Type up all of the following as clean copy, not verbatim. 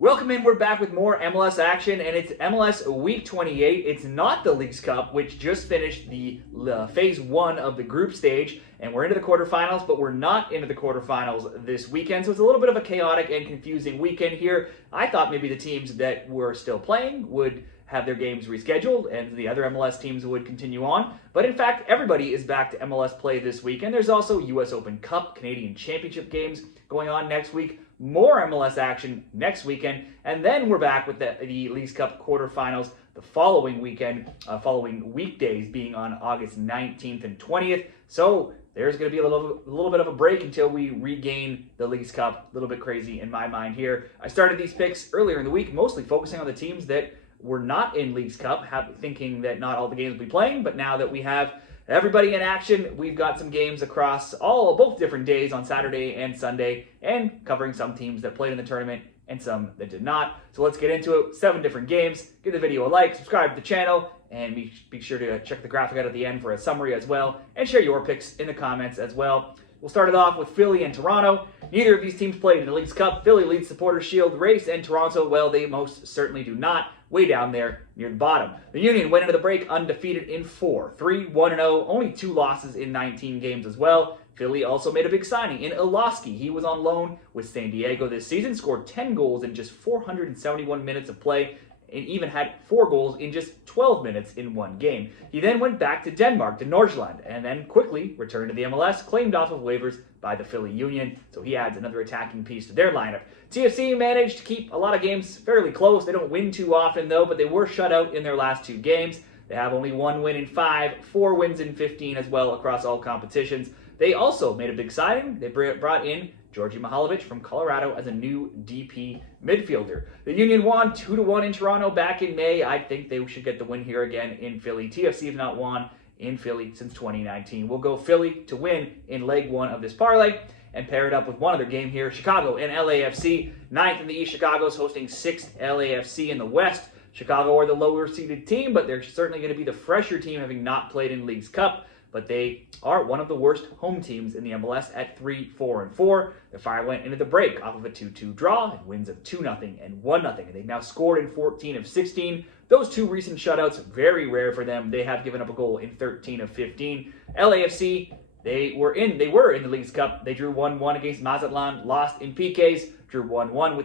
Welcome in, we're back with more MLS action, and it's MLS Week 28. It's not the Leagues Cup, which just finished the Phase 1 of the group stage, and we're into the quarterfinals, but we're not into the quarterfinals this weekend, so it's a little bit of a chaotic and confusing weekend here. I thought maybe the teams that were still playing would have their games rescheduled, and the other MLS teams would continue on, but in fact, everybody is back to MLS play this weekend. There's also US Open Cup, Canadian Championship games going on next week, more MLS action next weekend, and then we're back with the Leagues Cup quarterfinals the following weekend, following weekdays being on August 19th and 20th. So there's going to be a little bit of a break until we regain the Leagues Cup. A little bit crazy in my mind here. I started these picks earlier in the week, mostly focusing on the teams that were not in Leagues Cup, thinking that not all the games will be playing, but now that we have everybody in action, we've got some games across both different days on Saturday and Sunday, and covering some teams that played in the tournament and some that did not. So let's get into it. 7 different games. Give the video a like, subscribe to the channel, and be sure to check the graphic out at the end for a summary as well, and share your picks in the comments as well. We'll start it off with Philly and Toronto. Neither of these teams played in the Leagues Cup. Philly leads Supporters' Shield race, and Toronto, well, they most certainly do not, way down there near the bottom. The Union went into the break undefeated in 4, 3-1-0, only 2 losses in 19 games as well. Philly also made a big signing in Iloski. He was on loan with San Diego this season, scored 10 goals in just 471 minutes of play, and even had 4 goals in just 12 minutes in one game. He then went back to Denmark, to Nordsjælland, and then quickly returned to the MLS, claimed off of waivers by the Philly Union, so he adds another attacking piece to their lineup. TFC managed to keep a lot of games fairly close. They don't win too often, though, but they were shut out in their last 2 games. They have only 1 win in 5, 4 wins in 15 as well across all competitions. They also made a big signing. They brought in Georgi Mihailovic from Colorado as a new DP midfielder. The Union won 2-1 in Toronto back in May. I think they should get the win here again in Philly. TFC have not won in Philly since 2019. We'll go Philly to win in leg 1 of this parlay and pair it up with one other game here. Chicago and LAFC. 9th in the East, Chicago's hosting 6th LAFC in the West. Chicago are the lower seeded team, but they're certainly going to be the fresher team, having not played in Leagues Cup. But they are one of the worst home teams in the MLS at 3-4-4. The Fire went into the break off of a 2-2 draw and wins of 2-0 and 1-0. And they've now scored in 14 of 16. Those 2 recent shutouts, very rare for them. They have given up a goal in 13 of 15. LAFC, they were in the Leagues Cup. They drew 1-1 against Mazatlan, lost in PKs, drew 1-1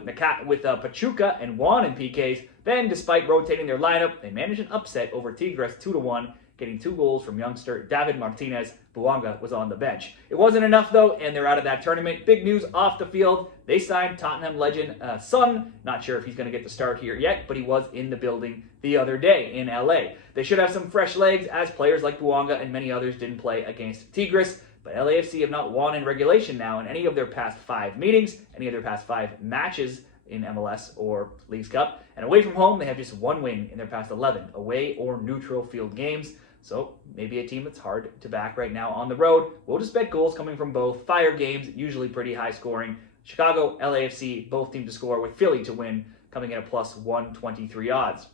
with Pachuca, and won in PKs. Then, despite rotating their lineup, they managed an upset over Tigres 2-1. Getting 2 goals from youngster David Martinez. Bouanga was on the bench. It wasn't enough, though, and they're out of that tournament. Big news off the field. They signed Tottenham legend Son. Not sure if he's going to get the start here yet, but he was in the building the other day in LA. They should have some fresh legs, as players like Bouanga and many others didn't play against Tigres. But LAFC have not won in regulation now in any of their past 5 meetings, any of their past 5 matches in MLS or Leagues Cup. And away from home, they have just 1 win in their past 11 away or neutral field games. So maybe a team that's hard to back right now on the road. We'll just bet goals coming from both. Fire games, usually pretty high scoring. Chicago, LAFC, both teams to score, with Philly to win, coming in at plus 123 odds.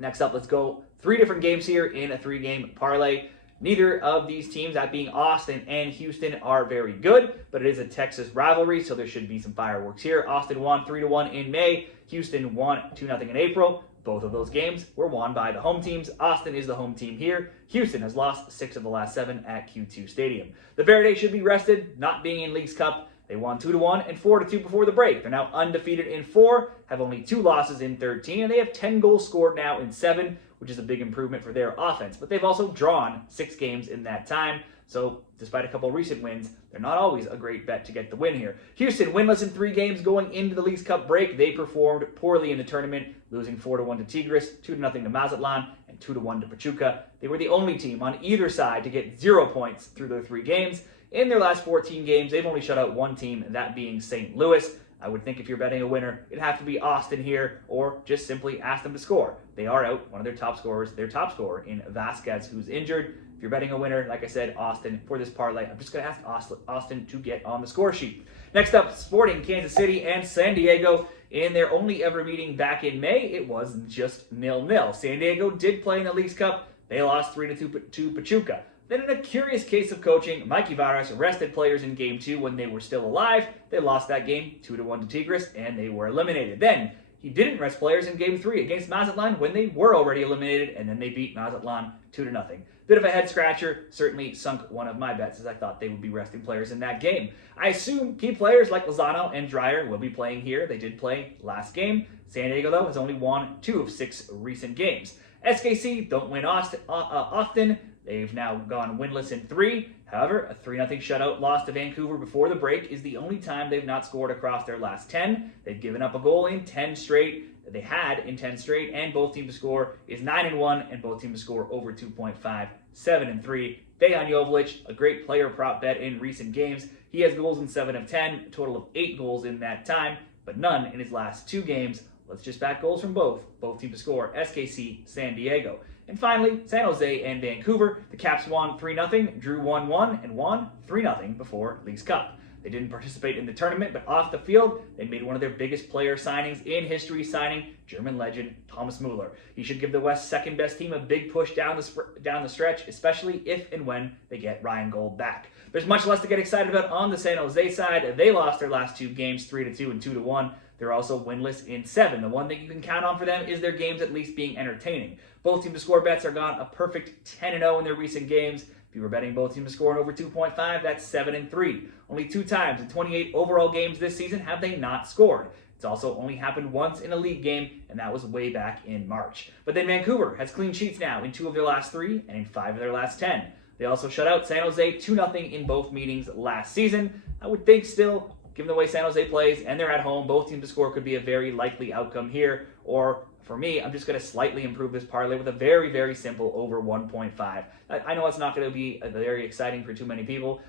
Next up, let's go 3 different games here in a 3-game parlay. Neither of these teams, that being Austin and Houston, are very good, but it is a Texas rivalry, so there should be some fireworks here. Austin won 3-1 in May. Houston won 2-0 in April. Both of those games were won by the home teams. Austin is the home team here. Houston has lost 6 of the last 7 at Q2 Stadium. The Verde should be rested, not being in Leagues Cup. They won 2-1 and 4-2 before the break. They're now undefeated in 4, have only 2 losses in 13, and they have 10 goals scored now in 7, which is a big improvement for their offense. But they've also drawn 6 games in that time. So despite a couple recent wins, they're not always a great bet to get the win here. Houston, winless in 3 games going into the Leagues Cup break. They performed poorly in the tournament, losing 4-1 to Tigres, 2-0 to Mazatlan, and 2-1 to Pachuca. They were the only team on either side to get 0 points through their 3 games. In their last 14 games, they've only shut out 1 team, that being St. Louis. I would think if you're betting a winner, it'd have to be Austin here, or just simply ask them to score. They are out one of their top scorers, their top scorer in Vasquez, who's injured. If you're betting a winner, like I said, Austin for this parlay. I'm just going to ask Austin to get on the score sheet. Next up, Sporting Kansas City and San Diego. In their only ever meeting back in May, it was just 0-0. San Diego did play in the Leagues Cup. They lost 3-2 to Pachuca. Then in a curious case of coaching, Mikey Varas rested players in Game 2 when they were still alive. They lost that game 2-1 to Tigres, and they were eliminated. Then, he didn't rest players in Game 3 against Mazatlan when they were already eliminated, and then they beat Mazatlan 2-0. Bit of a head-scratcher, certainly sunk one of my bets as I thought they would be resting players in that game. I assume key players like Lozano and Dreyer will be playing here. They did play last game. San Diego, though, has only won 2 of 6 recent games. SKC don't win often. They've now gone winless in 3. However, a 3-0 shutout loss to Vancouver before the break is the only time they've not scored across their last 10. They've given up a goal in 10 straight. They had in 10 straight, and both teams to score is 9-1, and both teams to score over 2.5, 7-3. Dejan Joveljic, a great player prop bet in recent games. He has goals in 7 of 10, a total of 8 goals in that time, but none in his last 2 games. Let's just back goals from both teams to score, SKC, San Diego. And finally, San Jose and Vancouver. The Caps won 3-0, drew 1-1, and won 3-0 before Leagues Cup. They didn't participate in the tournament, but off the field, they made one of their biggest player signings in history, signing German legend Thomas Müller. He should give the West's second-best team a big push down the stretch, especially if and when they get Ryan Gold back. There's much less to get excited about on the San Jose side. They lost their last 2 games, 3-2 and 2-1. They're also winless in 7. The one thing you can count on for them is their games at least being entertaining. Both team to score bets are gone a perfect 10-0 in their recent games. If you were betting both teams to score over 2.5, that's 7-3. Only 2 times in 28 overall games this season have they not scored. It's also only happened once in a league game, and that was way back in March. But then Vancouver has clean sheets now in 2 of their last 3 and in 5 of their last 10. They also shut out San Jose 2-0 in both meetings last season. I would think still, given the way San Jose plays and they're at home, both teams to score could be a very likely outcome here. Or for me, I'm just going to slightly improve this parlay with a very, very simple over 1.5. I know it's not going to be very exciting for too many people.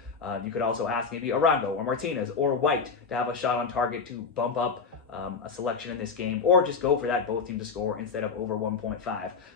You could also ask maybe Arango or Martinez or White to have a shot on target to bump up a selection in this game, or just go for that both team to score instead of over 1.5.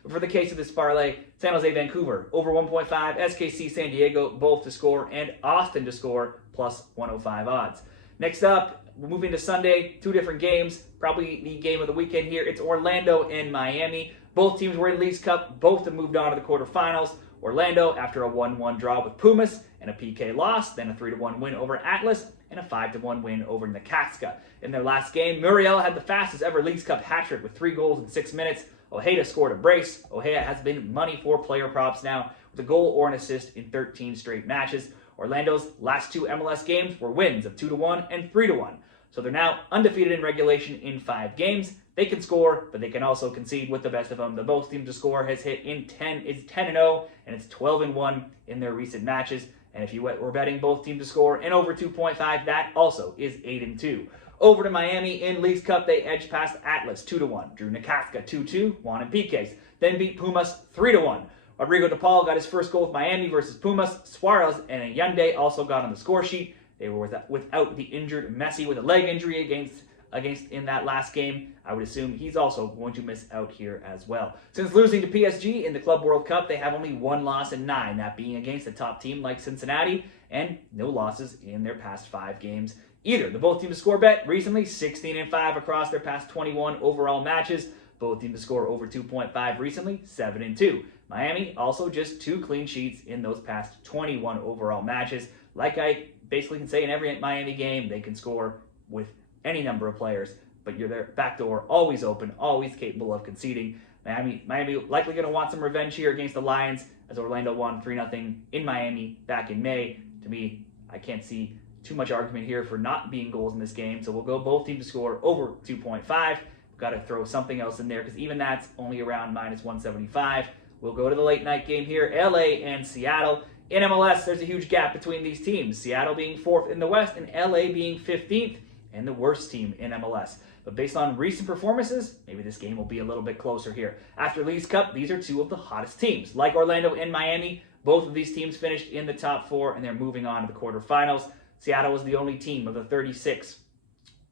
But for the case of this parlay, San Jose Vancouver over 1.5, SKC San Diego both to score, and Austin to score plus 105 odds. Next up, we're moving to Sunday, 2 different games, probably the game of the weekend here. It's Orlando and Miami. Both teams were in Leagues Cup. Both have moved on to the quarterfinals. Orlando, after a 1-1 draw with Pumas and a PK loss, then a 3-1 win over Atlas, and a 5-1 win over Necaxa. In their last game, Muriel had the fastest ever Leagues Cup hat-trick with 3 goals in 6 minutes. Ojeda scored a brace. Ojeda has been money for player props now, with a goal or an assist in 13 straight matches. Orlando's last 2 MLS games were wins of 2-1 and 3-1. So they're now undefeated in regulation in 5 games. They can score, but they can also concede with the best of them. The most team to score has hit in 10 is 10-0, and it's 12-1 in their recent matches. And if you were betting both teams to score and over 2.5, that also is 8-2. Over to Miami in Leagues Cup, they edged past Atlas 2-1, drew Necaxa 2-2, won in PKs, then beat Pumas 3-1. Rodrigo De Paul got his first goal with Miami versus Pumas. Suarez and Allende also got on the score sheet. They were without the injured Messi with a leg injury against in that last game. I would assume he's also going to miss out here as well. Since losing to PSG in the Club World Cup, they have only 1 loss in 9, that being against a top team like Cincinnati, and no losses in their past 5 games either. The both teams to score bet recently 16-5 across their past 21 overall matches. Both teams to score over 2.5 recently 7-2. Miami also just 2 clean sheets in those past 21 overall matches. Like I basically can say in every Miami game, they can score with any number of players, but their back door always open, always capable of conceding. Miami likely going to want some revenge here against the Lions, as Orlando won 3-0 in Miami back in May. To me, I can't see too much argument here for not being goals in this game, so we'll go both teams to score over 2.5. We've got to throw something else in there, because even that's only around minus 175. We'll go to the late night game here, LA and Seattle. In MLS, there's a huge gap between these teams, Seattle being 4th in the West and LA being 15th, and the worst team in MLS. But based on recent performances, maybe this game will be a little bit closer here. After Leagues Cup, these are 2 of the hottest teams. Like Orlando and Miami, both of these teams finished in the top 4, and they're moving on to the quarterfinals. Seattle was the only team of the 36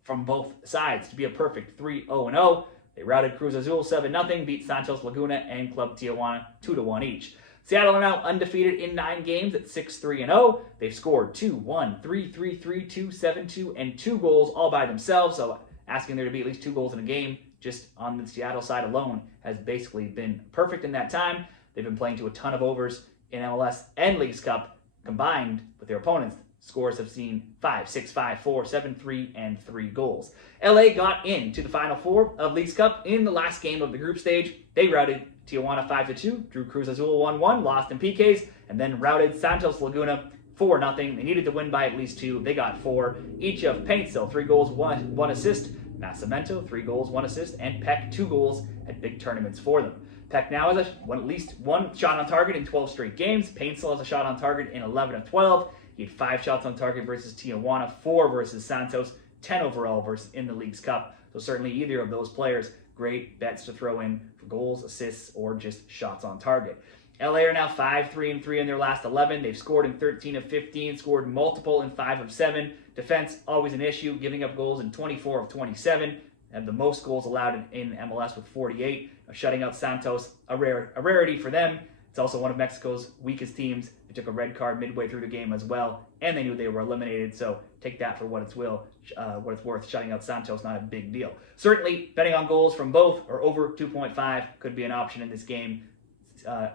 from both sides to be a perfect 3-0-0. They routed Cruz Azul 7-0, beat Santos Laguna and Club Tijuana 2-1 each. Seattle are now undefeated in 9 games at 6-3-0. They've scored 2-1, 3-3, 3-2, 7-2, and 2 goals all by themselves. So asking there to be at least 2 goals in a game just on the Seattle side alone has basically been perfect in that time. They've been playing to a ton of overs in MLS and Leagues Cup combined with their opponents. scores have seen 5, 6, 5, 4, 7, 3, and 3 goals. LA got into the Final Four of Leagues Cup in the last game of the group stage. They routed Tijuana 5-2, drew Cruz Azul 1-1, lost in PKs, and then routed Santos Laguna 4-0. They needed to win by at least 2. They got 4. Each of Paintsel, 3 goals, 1 assist. Nascimento, 3 goals, 1 assist. And Peck, 2 goals at big tournaments for them. Peck now has at least 1 shot on target in 12 straight games. Paintsel has a shot on target in 11 of 12. He had 5 shots on target versus Tijuana, 4 versus Santos, 10 overall versus in the Leagues Cup. So certainly either of those players, great bets to throw in for goals, assists, or just shots on target. LA are now 5-3-3 in their last 11. They've scored in 13 of 15, scored multiple in 5 of 7. Defense, always an issue, giving up goals in 24 of 27. Have the most goals allowed in MLS with 48. Shutting out Santos, a rarity for them. It's also one of Mexico's weakest teams. They took a red card midway through the game as well, and they knew they were eliminated, so take that for what it's worth. Shutting out Santos, not a big deal. Certainly, betting on goals from both or over 2.5 could be an option in this game.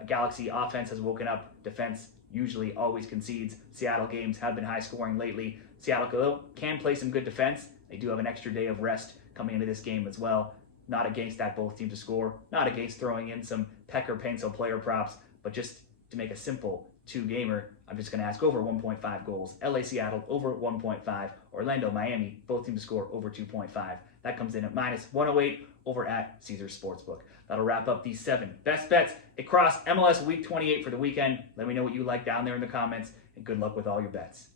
Galaxy offense has woken up. Defense usually always concedes. Seattle games have been high scoring lately. Seattle, though, can play some good defense. They do have an extra day of rest coming into this game as well. Not against that both teams to score. Not against throwing in some Peck or Paintsel player props, but just to make a simple 2-gamer, I'm just going to ask over 1.5 goals. LA Seattle over 1.5. Orlando Miami, both teams to score over 2.5. That comes in at -108 over at Caesars Sportsbook. That'll wrap up these 7 best bets across MLS Week 28 for the weekend. Let me know what you like down there in the comments, and good luck with all your bets.